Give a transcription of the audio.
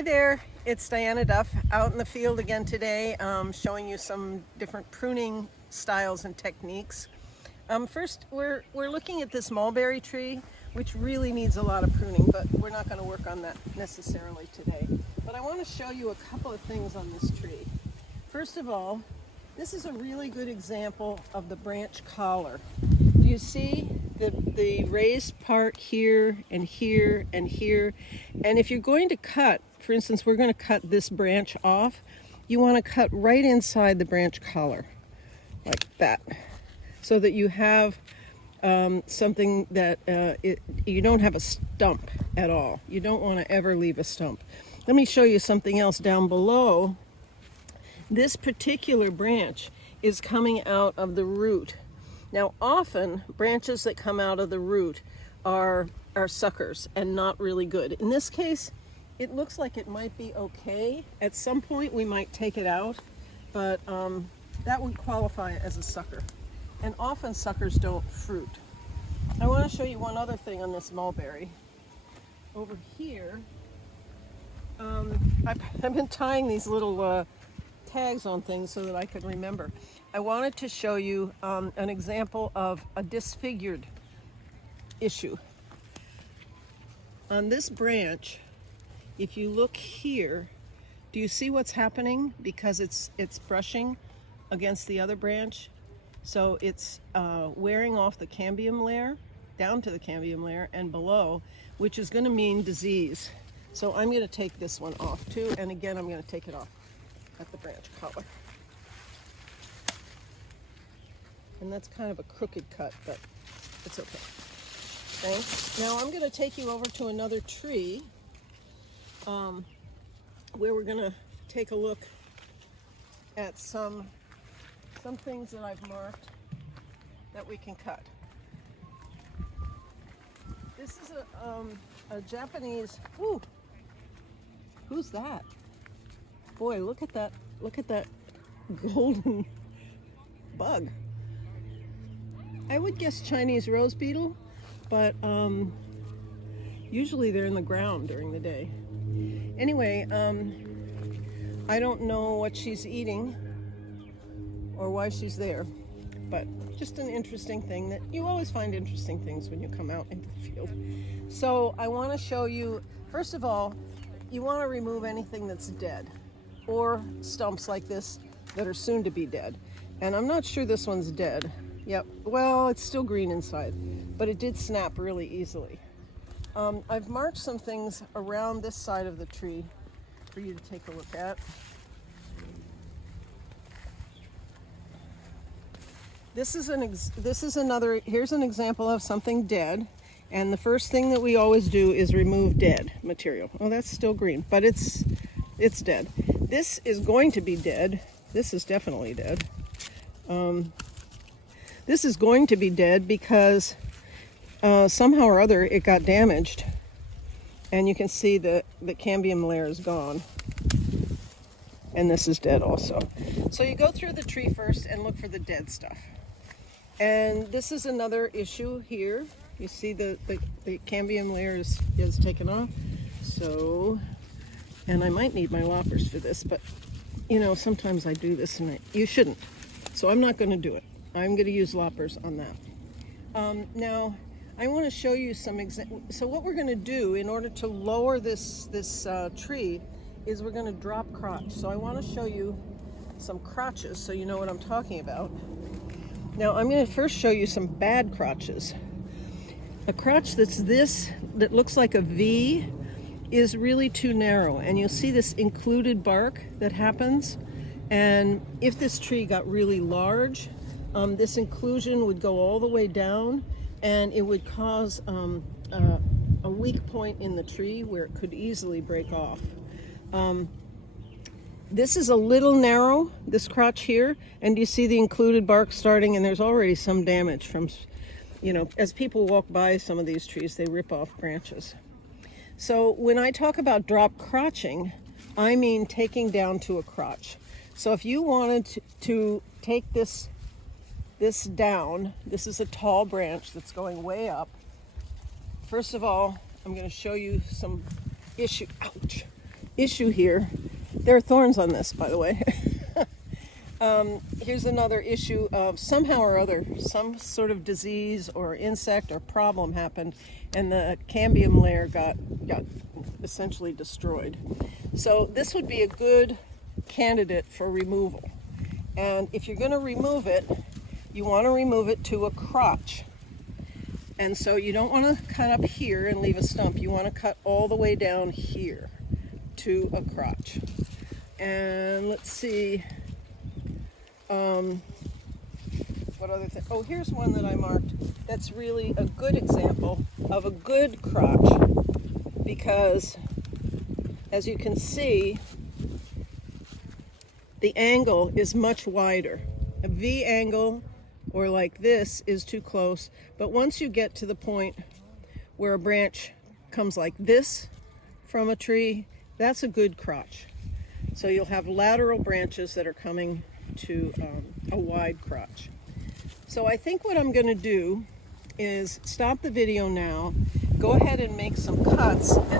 Hi there, it's Diana Duff out in the field again today, showing you some different pruning styles and techniques. First, we're looking at this mulberry tree, which really needs a lot of pruning, but we're not going to work on that necessarily today. But I want to show you a couple of things on this tree. First of all, this is a really good example of the branch collar. Do you see the raised part here and here and here? And if you're going to cut, for instance, we're going to cut this branch off, you want to cut right inside the branch collar, like that, so that you have something that you don't have a stump at all. You don't want to ever leave a stump. Let me show you something else down below. This particular branch is coming out of the root. Now, often branches that come out of the root are suckers and not really good. In this case, it looks like it might be okay. At some point we might take it out, but that would qualify as a sucker. And often suckers don't fruit. I want to show you one other thing on this mulberry. Over here, I've been tying these little tags on things so that I could remember. I wanted to show you an example of a disfigured issue. On this branch, if you look here, do you see what's happening? Because it's brushing against the other branch. So it's wearing off the cambium layer, down to the cambium layer and below, which is going to mean disease. So I'm going to take this one off too, and again I'm going to take it off at the branch collar. And that's kind of a crooked cut, but it's okay. Thanks. Now I'm going to take you over to another tree where we're going to take a look at some things that I've marked that we can cut. This is a Japanese, ooh, who's that? Boy, look at that golden bug. I would guess Chinese rose beetle, but usually they're in the ground during the day. Anyway, I don't know what she's eating or why she's there, but just an interesting thing that you always find interesting things when you come out into the field. So I want to show you, first of all, you want to remove anything that's dead or stumps like this that are soon to be dead. And I'm not sure this one's dead. Yep, well, it's still green inside, but it did snap really easily. I've marked some things around this side of the tree for you to take a look at. Here's an example of something dead, and the first thing that we always do is remove dead material. Oh, that's still green, but it's dead. This is going to be dead. This is definitely dead. This is going to be dead because somehow or other it got damaged, and you can see the cambium layer is gone. And this is dead also. So you go through the tree first and look for the dead stuff. And this is another issue here. You see the cambium layer is taken off. So, and I might need my loppers for this, but you know, sometimes I do this and you shouldn't. So I'm not going to do it. I'm going to use loppers on that. Now, I want to show you some so what we're going to do in order to lower this tree is we're going to drop crotch. So I want to show you some crotches so you know what I'm talking about. Now I'm going to first show you some bad crotches. A crotch that looks like a V is really too narrow, and you'll see this included bark that happens. And if this tree got really large, this inclusion would go all the way down, and it would cause a weak point in the tree where it could easily break off. This is a little narrow, this crotch here, and you see the included bark starting, and there's already some damage from, you know, as people walk by some of these trees, they rip off branches. So when I talk about drop crotching, I mean taking down to a crotch. So if you wanted to take this down, this is a tall branch that's going way up. First of all, I'm going to show you some issue here. There are thorns on this, by the way. Here's another issue of somehow or other, some sort of disease or insect or problem happened, and the cambium layer got essentially destroyed. So this would be a good candidate for removal. And if you're going to remove it, you want to remove it to a crotch. And so you don't want to cut up here and leave a stump. You want to cut all the way down here to a crotch. And let's see, what other thing? Oh, here's one that I marked that's really a good example of a good crotch, because as you can see, the angle is much wider. A V angle or like this is too close, but once you get to the point where a branch comes like this from a tree, that's a good crotch. So you'll have lateral branches that are coming to a wide crotch. So I think what I'm going to do is stop the video now, go ahead and make some cuts, and